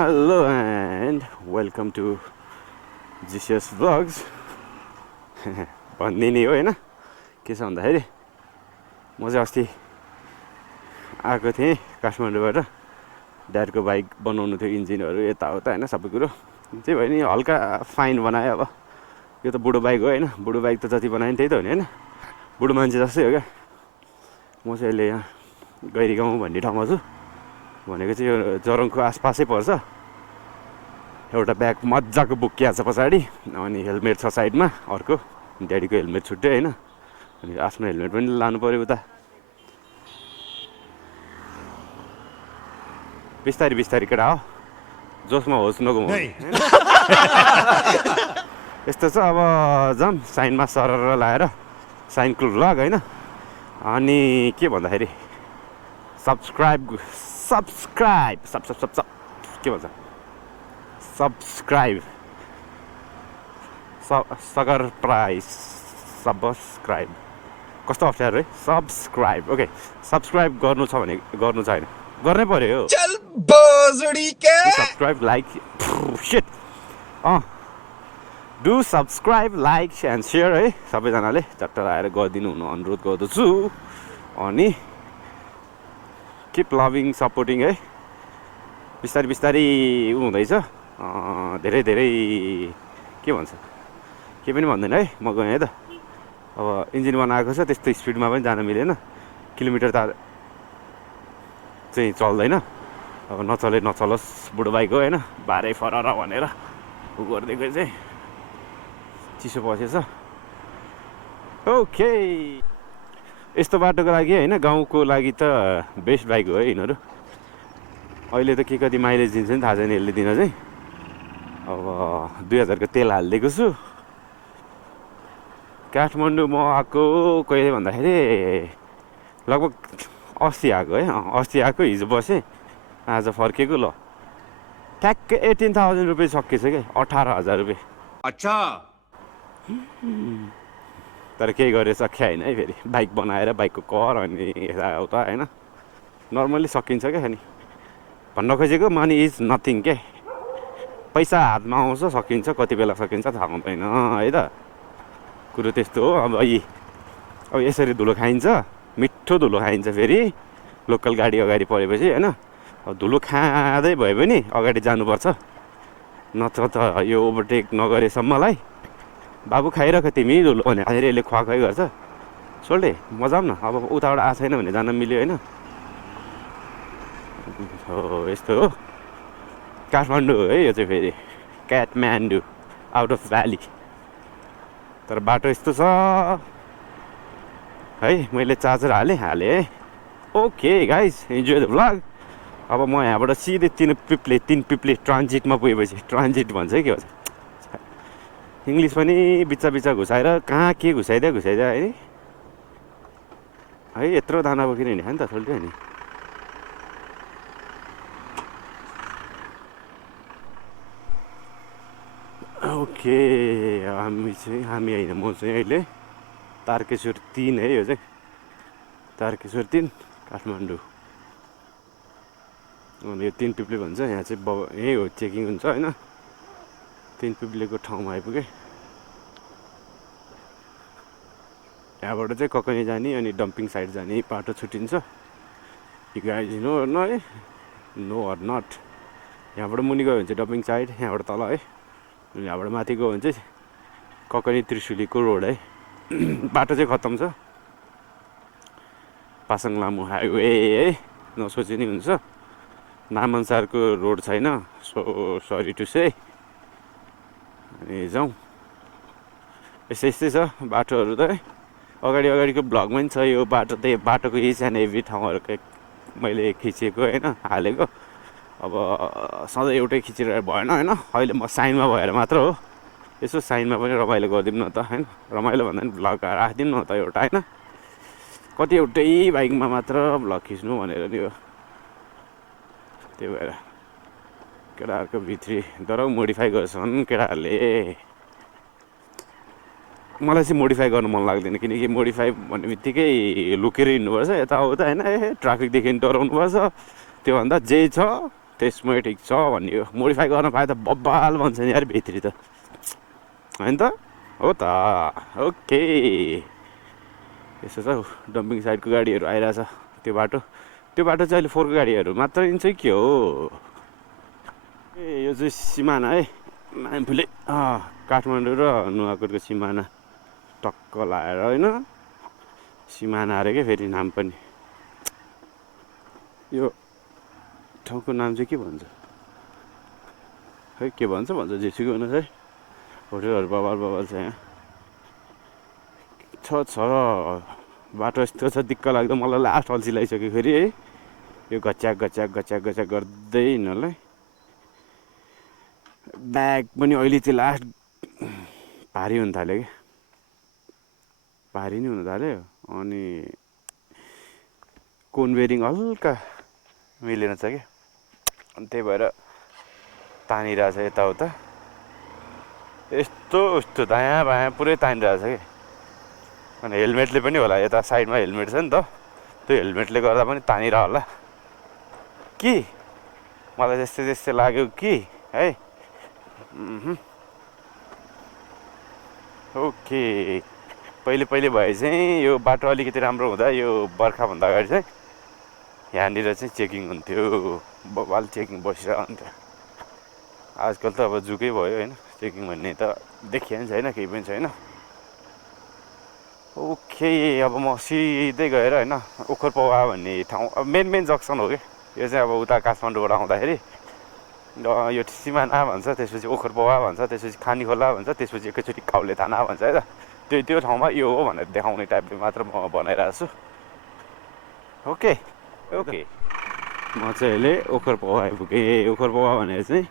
Hello and welcome to GCS VLOGS. भन्ने नि हो हैन के छ भन्दाखेरि म चाहिँ अस्ति आएको थिएँ काठमाडौँबाट ड्याडको बाइक बनाउनु थियो इन्जिनहरु यताउता हैन सबै कुरो त्यही भयो नि हल्का फाइन बनायो अब यो त बुढो बाइक हो हैन बुढो बाइक त जति बनायो नि त्यही त हो नि हैन बुढो मान्छे जस्तै हो क्या म चाहिँ अहिले यहाँ गैरी गाउँ भन्ने ठाउँमा छु भनेको चाहिँ यो जरङको आसपासै पर्छ एउटा ब्याग मज्जाको बोकिया छ पछाडी अनि हेलमेट छ साइडमा अर्को ड्याडीको हेलमेट छुट्टै हैन अनि आफ्नो हेलमेट पनि लानु पर्यो उता बिस्तारी बिस्तारी केटा हो जोसमा होस् नगुमाउनु यस्तो छ अब जाम साइनमा सरर लाएर साइनको लग हैन अनि के भन्दाखेरि सब्स्क्राइब के भन्छ सब्स्क्राइब सगर प्राइस सब्स्क्राइब कस्तो अप्ठ्यारो है सब्स्क्राइब ओके सब्स्क्राइब गर्नु छ भने गर्नु छैन गर्नै पर्यो चल बजडी के subscribe like shit do subscribe like and share है सबैजनाले चट्ट आएर गरिदिनु हुन अनुरोध गर्दछु अनि किप लभिङ सपोर्टिङ है बिस्तारी बिस्तारी हुँदैछ धेरै धेरै के भन्छ के पनि भन्दैन है म गएँ है त अब इन्जिन बनाएको छ त्यस्तो स्पिडमा पनि जान मिलेन किलोमिटर त चाहिँ चल्दैन अब नचलोस् बुढो बाइक हो हैन भारै फरर भनेर उ गर्दैको चाहिँ चिसो पसेछ ओके यस्तो बाटोको लागि हैन गाउँको लागि त बेस्ट बाइक हो है यिनीहरू अहिले त के कति माइलेज दिन्छ नि थाहा छैन यसले दिन चाहिँ अब 2000 को तेल हालिदिएको छु काठमाडौँ म आएको कहिले भन्दाखेरि लगभग अस्ति आएको है अस्ति आएको हिजो बसेँ आज फर्केको ल ठ्याक्कै 18,000 रुपियाँ सकिएछ क्या 18,000 रुपियाँ अच्छा तर केही गरेर सकिया होइन है फेरि बाइक बनाएर बाइकको कर अनि यताउता होइन नर्मल्ली सकिन्छ क्या नि भन्न खोजेको मनी इज नथिङ के पैसा हातमा आउँछ सकिन्छ कति बेला सकिन्छ थाहा हुँदैन है त कुरो त्यस्तो हो अब यसरी धुलो खाइन्छ मिठो धुलो खाइन्छ फेरि लोकल गाडी अगाडि परेपछि होइन अब धुलो खाँदै भए पनि अगाडि जानुपर्छ नत्र त यो ओभरटेक नगरेसम्मलाई बाबु खाइरह तिमी धुलो भने फेरि यसले खुवाखुवाइ गर्छ सोल्टे मजाम न अब उताबाट आएको छैन भने जान मिल्यो होइन हो यस्तो हो काठमाडौँ हो है यो चाहिँ फेरि काठमाडौँ आउट अफ भ्याली तर बाटो यस्तो छ है मैले चार्जर हालेँ है okay guys enjoy the vlog अब म यहाँबाट सिधै तीन पिप्ले ट्रान्जिटमा पुगेपछि ट्रान्जिट भन्छ है के भन्छ इङ्ग्लिस पनि बिच्चा बिच्चा घुसाएर कहाँ के घुसाइदियो है यत्रो दाना बोकेर हिँड्यो नि त सोल्ट्यो नि ओके हामी होइन म चाहिँ अहिले तारकेश्वर 3 है यो चाहिँ तारकेश्वर 3 काठमाडौँ अनि यो 3 पिप्ले भन्छ यहाँ चाहिँ यही हो चेकिङ हुन्छ होइन 3 पिप्लेको ठाउँमा आइपुगेँ यहाँबाट चाहिँ kakani जाने अनि डम्पिङ साइड जाने बाटो छुट्टिन्छ यु गाइज नो न है नो अर नट यहाँबाट मुनि गयो भने चाहिँ डम्पिङ साइड यहाँबाट तल है यहाँबाट माथि गयो भने चाहिँ kakani त्रिशुलीको रोड है बाटो चाहिँ खत्तम छ पासाङ लामु हाइवे है नसोचे नि हुन्छ नामअनुसारको रोड छैन सो सरी टु से अनि जाउँ यस्तै छ बाटोहरू त है अगाडिको ब्लगमा पनि छ यो बाटो त्यही बाटोको इच एन्ड एभ्री ठाउँहरूकै मैले खिचेको होइन हालेको अब सधैँ एउटै खिचिरहेर भएन होइन अहिले म साइनमा भएर मात्र हो यसो साइनमा पनि रमाइलो गरिदिउँ न त होइन रमाइलो भन्दा पनि भ्लग राखिदिउँ न त एउटा होइन कति एउटै बाइकमा मात्र भ्लग खिच्नु भनेर नि हो त्यही भएर केटाहरूको भित्री तर मोडिफाई गर्छन् केटाहरूले मलाई चाहिँ मोडिफाई गर्नु मन लाग्दैन किनकि मोडिफाई भन्ने बित्तिकै लुकेर हिँड्नुपर्छ यताउता होइन ट्राफिकदेखि डराउनुपर्छ त्योभन्दा जे छ त्यसमै ठिक छ भन्ने हो मोडिफाई गर्न पाए त बब्बाल भन्छ नि यार भित्री त होइन त हो त ओके यसो छ हौ डम्पिङ साइडको गाडीहरू आइरहेछ त्यो बाटो चाहिँ अहिले 4 को गाडीहरू मात्र हिँड्छ के हो ए यो चाहिँ सिमाना है नाम्फुले काठमाडौँ र नुवाकोटको सिमाना टक्क लाएर होइन सिमाना अरे क्या फेरि नाम पनि यो ठाउँको नाम चाहिँ के भन्छ खै के भन्छ जेसुकै हुनुहोस् है होटेलहरू बबाल छ यहाँ छ बाटो यस्तो छ दिक्क लाग्दो मलाई लास्ट अल्छी लगाइसक्यो फेरि है यो गच्याक गर्दै हिँड्नलाई ब्याग पनि अहिले चाहिँ लास्ट भारी हुन थाल्यो क्या भारी नै हुन थाल्यो अनि कोन बेरिङ हल्का मिलेन छ क्या अनि त्यही भएर तानिरहेछ यताउता यस्तो दायाँ बायाँ पुरै तानिरहेछ क्या अनि हेलमेटले पनि होला यता साइडमा हेलमेट छ नि त त्यो हेलमेटले गर्दा पनि तानिरह होला कि मलाई त्यस्तै लाग्यो कि है ओके पहिले भए चाहिँ यो बाटो अलिकति राम्रो हुँदा यो बर्खाभन्दा अगाडि चाहिँ यहाँनिर चाहिँ चेकिङ हुन्थ्यो बबाल चेकिङ बसिरहन्थ्यो आजकल त अब जुकै भयो होइन चेकिङ भन्ने त देखिया पनि छैन केही पनि छैन ओके अब म सिधै गएर होइन ओखर पौवा भन्ने ठाउँ अब मेन जक्सन हो क्या यो चाहिँ अब उता काठमाडौँबाट आउँदाखेरि यो सिमाना भन्छ त्यसपछि ओखर पौवा भन्छ त्यसपछि खानी खोला भन्छ त्यसपछि एकैचोटि काउले थाना भन्छ है त त्यो ठाउँमा यो हो भनेर देखाउने टाइपले मात्र म बनाइरहेको छु ओके म चाहिँ अहिले ओखर पौवा आइपुगेँ ओखर पौवा भनेर चाहिँ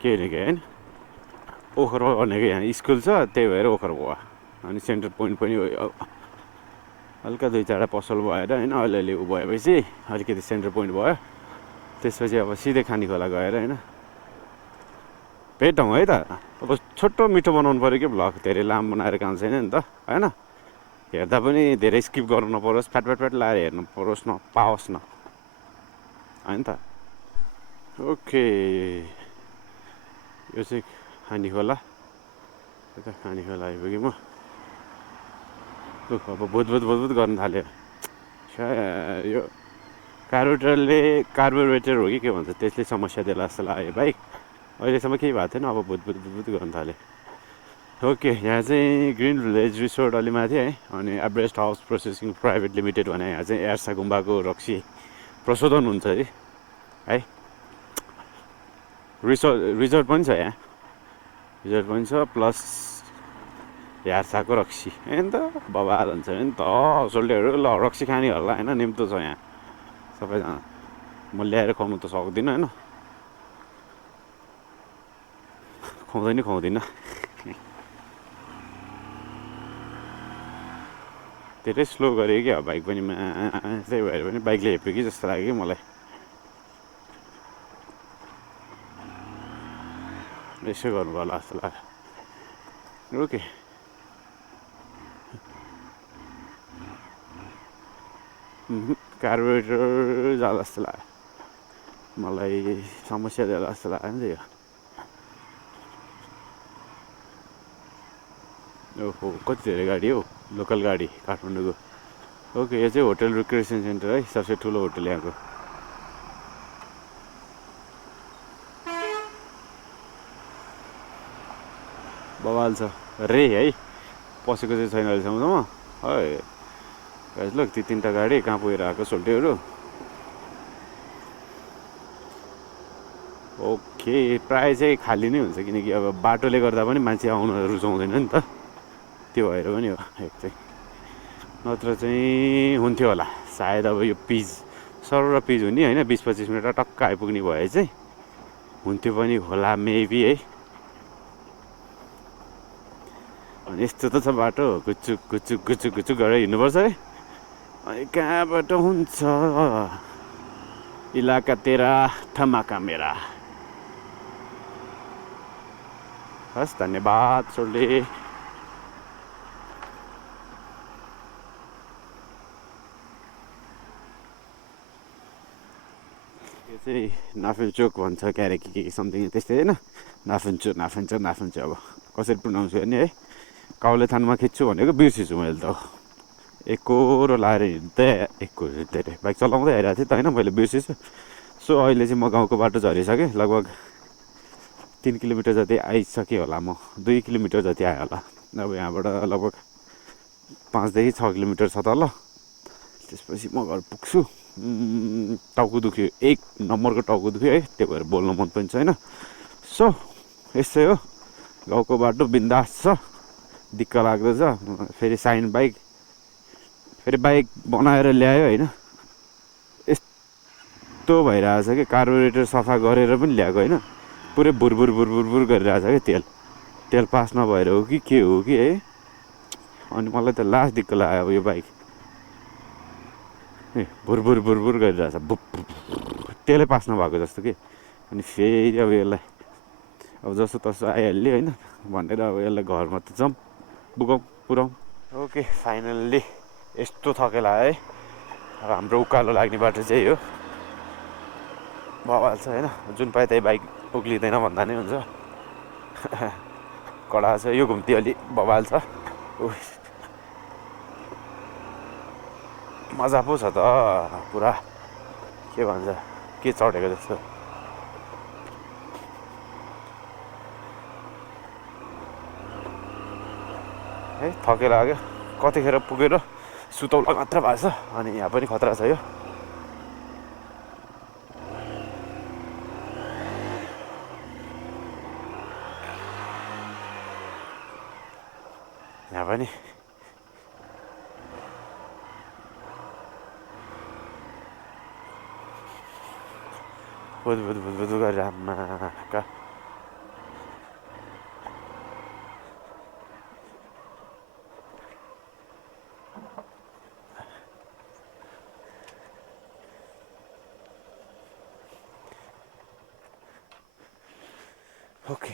के भनेको होइन ओखर पौवा भनेको यहाँ स्कुल छ त्यही भएर ओखर पौवा अनि सेन्टर पोइन्ट पनि हो हल्का 2-4 पसल भएर होइन अलिअलि उ भएपछि अलिकति सेन्टर पोइन्ट भयो त्यसपछि अब सिधै खानी खोला गएर होइन भेटौँ है त अब छोटो मिठो बनाउनु पऱ्यो कि भ्लग धेरै लामो बनाएर काम छैन नि त होइन हेर्दा पनि धेरै स्किप गर्नु नपरोस् फ्याट लाएर हेर्नु परोस् न पाओस् न होइन त ओके यो चाहिँ खानी खोला यता खानी खोला आइपुगेँ म अब बुध गर्न थाल्यो यो कार्बोरेटर हो कि के भन्छ त्यसले समस्या देला जस्तो लाग्यो बाइक अहिलेसम्म केही भएको थिएन अब बुध गर्न थाल्यो ओके यहाँ चाहिँ ग्रिन भिलेज रिसोर्ट अलि माथि है अनि Everest house processing private limited भने यहाँ चाहिँ एर्सा गुम्बाको रक्सी प्रशोधन हुन्छ है रिजोर्ट पनि छ यहाँ रिजोर्ट पनि छ प्लस यार्साको रक्सी होइन त बबाल हुन्छ नि त सोल्डेहरू ल रक्सी खाने होला होइन निम्तो छ यहाँ सबैजना म ल्याएर खुवाउनु त सक्दिनँ होइन खुवाउँदिनँ धेरै स्लो गरेँ क्या बाइक पनि त्यही भएर पनि बाइकले हेप्यो कि जस्तो लाग्यो कि मलाई यसो गर्नु पर्ला जस्तो लाग्यो ओके कार्बोरेटर जाला जस्तो लाग्यो मलाई समस्या जाला जस्तो लाग्यो नि त यो ओहो कति धेरै गाडी हो लोकल गाडी काठमाडौँको ओके यो चाहिँ होटल रिक्रिएसन सेन्टर है सबसे ठुलो होटल यहाँको बवाल छ रे है पसेको चाहिँ छैन अहिलेसम्म है ल ती 3टा गाडी कहाँ पुगेर आएको सोल्टेहरू ओके प्रायः चाहिँ खाली नै हुन्छ किनकि अब बाटोले गर्दा पनि मान्छे आउन रुचाउँदैन नि त त्यो भएर पनि हो एक चाहिँ नत्र चाहिँ हुन्थ्यो होला सायद अब यो पिज सर पिज हुने होइन 20-25 मिनटमा टक्क आइपुग्ने भए चाहिँ हुन्थ्यो पनि होला मेबी है अनि यस्तो त छ बाटो गुचुक गरेर हिँड्नुपर्छ है अनि कहाँबाट हुन्छ इलाका तेरा ठमाका मेरा हस् धन्यवाद सोल्डे यो चाहिँ नाफिल चोक भन्छ क्यारे के समथिङ त्यस्तै होइन नाफिन्छ अब कसरी प्रोनाउन्स गर्ने है काउले थानमा खिच्छु भनेको बिर्सिछु मैले त एकहोरो लाएर हिँड्दै धेरै बाइक चलाउँदै आइरहेको थिएँ त होइन मैले बिर्सिछु सो अहिले चाहिँ म गाउँको बाटो झरिसकेँ लगभग 3 किलोमिटर जति आइसकेँ होला म 2 किलोमिटर जति आयो होला अब यहाँबाट लगभग 5 देखि 6 किलोमिटर छ तल त्यसपछि म घर पुग्छु टाउको दुख्यो 1 नम्बरको टाउको दुख्यो है त्यो भएर बोल्न मन पनि छैन सो यस्तै हो गाउँको बाटो बिन्दास छ दिक्क लाग्दैछ फेरि साइन बाइक फेरि बाइक बनाएर ल्यायो होइन यस्तो भइरहेछ कि कार्बोरेटर सफा गरेर पनि ल्याएको होइन पुरै बुरबुर गरिरहेछ कि तेल पास नभएर हो कि के हो कि है अनि मलाई त लास्ट दिक्क लाग्यो अब यो बाइक भुरभुर गरिरहेछ तेलै पास नभएको जस्तो कि अनि फेरि अब यसलाई अब जस्तो तस्तो आइहाल्यो होइन भनेर अब यसलाई घरमा त जाउँ पुऱ्याउँ ओके फाइनल्ली यस्तो थकेला है अब हाम्रो उकालो लाग्ने बाटो चाहिँ हो बवाल छ होइन जुन पाए त्यही बाइक उक्लिँदैन भन्दा नै हुन्छ कडा छ यो घुम्ती अलि बवाल छ मजा पो छ त पुरा के भन्छ के चढेको जस्तो है थकेर लाग्यो कतिखेर पुगेर सुतौला मात्र भएको छ अनि यहाँ पनि खतरा छ यो यहाँ पनि बुध गरेर आमाका ओके